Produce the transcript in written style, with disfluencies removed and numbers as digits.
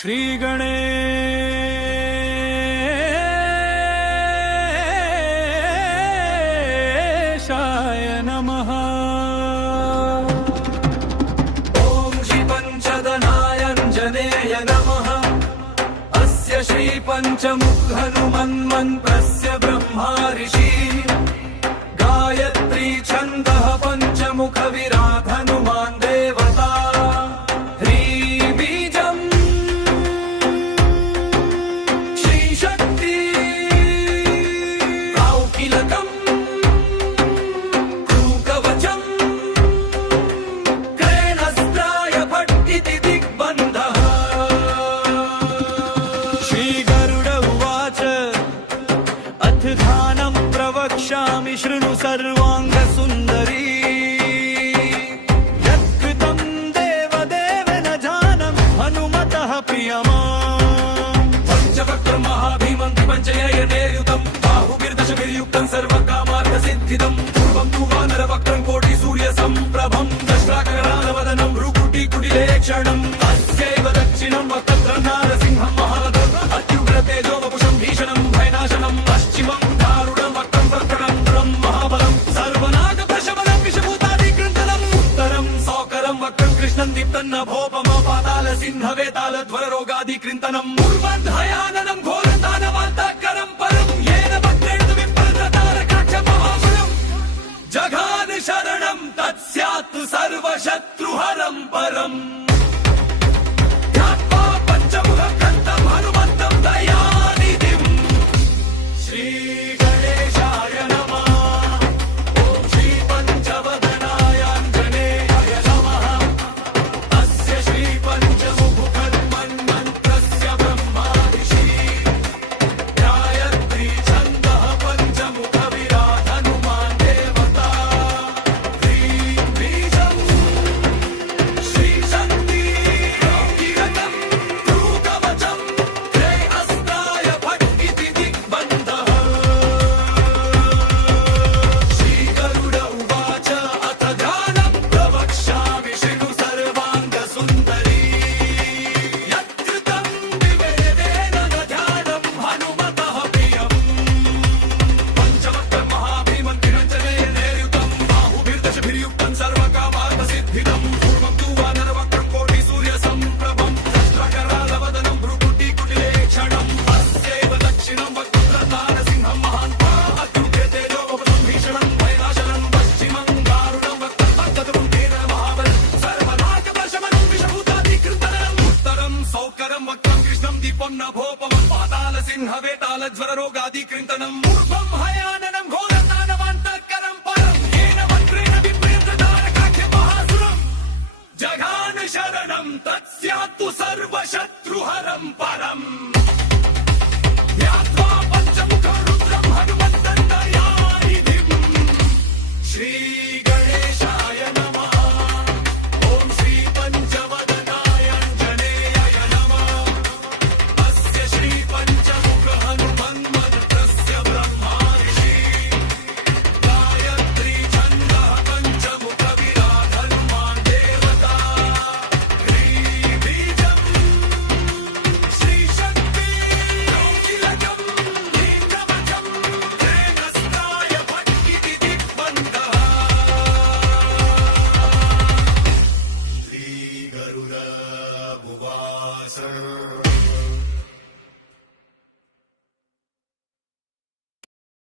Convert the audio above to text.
ಶ್ರೀ ಗಣೇಶಾಯ ನಮಃ. ಓಂ ಶ್ರೀ ಪಂಚದನಾಯಂಜನೇಯ ನಮಃ. ಅಸ್ಯ ಶ್ರೀ ಪಂಚಮುಖ ಹನುಮನ್ಮಂತ್ರಸ್ಯ ಬ್ರಹ್ಮ ಋಷಿ ಗಾಯತ್ರಿ ಛಂದಃ ಪಂಚಮುಖ ವಿರಾಟ್ ಹನುಮಾನ್ ದೇವತಾ. ध्यानं प्रवक्ष्यामि शृणु सर्वांग सुंदरी. यत्कृतं देवदेव न जानम हनुमतः प्रियमाम्. पंचवक्त्रं महाभीमं पंचयनेयुतं बाहुभिर्दशभिर्युक्तं सर्वकामार्थसिद्धिदं. पूर्वं तु वानरवक्त्रं कोटिसूर्यसम्प्रभं दशराकरालवदनं भ्रुकुटिकुटिलेक्षणं. अस्यैव दक्षिणं वक्त्रं नारसिंहं महारथम् अत्युग्रतेजो वपुषं भीषणं भयनाशनं. पश्चिमं दारुणं वक्त्रं प्रकटं महाबलं सर्वनागप्रशमनं विषभूतादिकृन्तनं. उत्तरं सौकरं वक्त्रं कृष्णं दीप्तन्नभोपम पाताल सिंहवेतालध्वररोगादिकृन्तनं. पूर्वन्धयाननं घोरदानवान्तकरं परं येन वक्त्रेण विप्रदतारकाक्षमहाबलं. जघान शरणं तत्स्यात् सर्वशत्रुहरं परम्. सिंहवेतालज्वररोगादिकृन्तनं. पूर्वं हयाननं घोरदानवान्तकरं परं येन वक्त्रेण विप्रदतारकाक्षमहासुरं. जघान शरणं तत्स्यात्तु सर्वशत्रुहरं परम्. ध्यात्वा पञ्चमुखं रुद्रं हनुमन्तं दयानिधिं. श्री गणेशाय नमः. ओं श्री पंचवदनायंजनेय नमः. अस्य श्री पंचमुख हनुमन्मन्त्रस्य ब्रह्मा ऋषि गायत्री छन्दः पंचमुख विराट हनुमान् देवता. बीजं श्रीशक्ति योगिलकं लीकवचं तेजस्ताय भट्टिति दिग्बन्धः. श्री गरुड उवाच